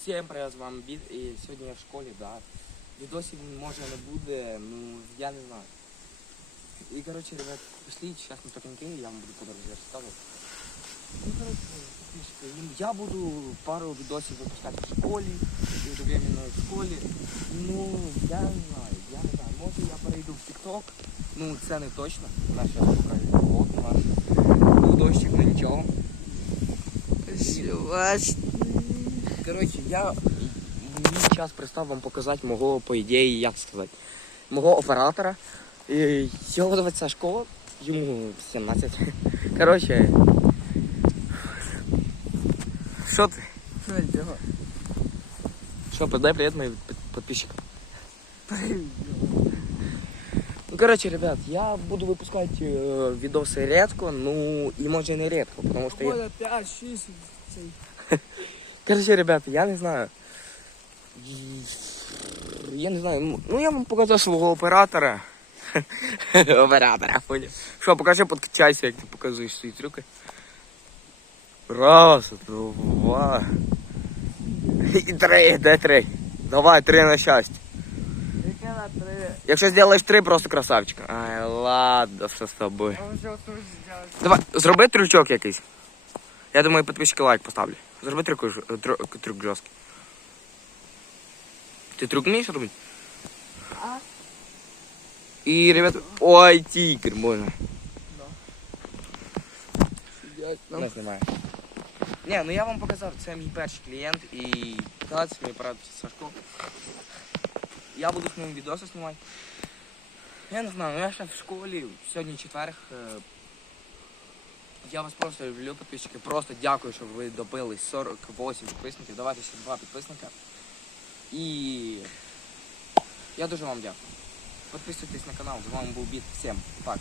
Всім привіт, з вами Біт. І сьогодні я в школі, да. Відосів може не буде, ну я не знаю. І коротше, ребят, пішли, зараз на топінки, я вам буду по дорозі розказувати. Ну, коротше, трішки, їм- я буду пару відосів випускати в школі, одновременно в школі. Ну, я не знаю, я не знаю. Може я перейду в TikTok. Ну, це не точно. Наш я покажу. От наш. Ну, дощик, ну нічого. Коротше, я мій час пристав вам показати мого, по ідеї, як сказати, мого оператора. І Його звати Сашко, йому 17. Коротше. Що ти? Що, передай привіт моїм під- підписчикам. Ну, коротше, ребят, я буду випускати е, відоси рідко, ну і може не рідко, тому що я... 5, 6, Короче, ребята, я не знаю. Я не знаю. Ну я вам показав свого оператора. оператора, понял. Що, покажи, подкачайся, як ти показуєш свої трюки. Раз, два. І три, де три? Давай, три на щастя. яке на 3. Якщо зробиш три, просто красавчик. Ай, ладно, все з тобою. Давай, зроби трючок якийсь. Я думаю, підписчики лайк поставлю. Зроби трюк, ж- е, трю- трюк жорсткий. Ти трюк вмієш робити? А? І, ребята, ой, тігр, можна. Сидять. Не знімаю. Ні, ну я вам показав, це мій перший клієнт і так, це мій брат Сашко. Я буду з ним відоси знімати. Я не знаю, ну я ще в школі, сьогодні четверг. Я вас просто люблю, підписчики. Просто дякую, що ви добились 48 підписників. Давайте ще два підписника. І я дуже вам дякую. Підписуйтесь на канал, з вами був Біт. Всім так.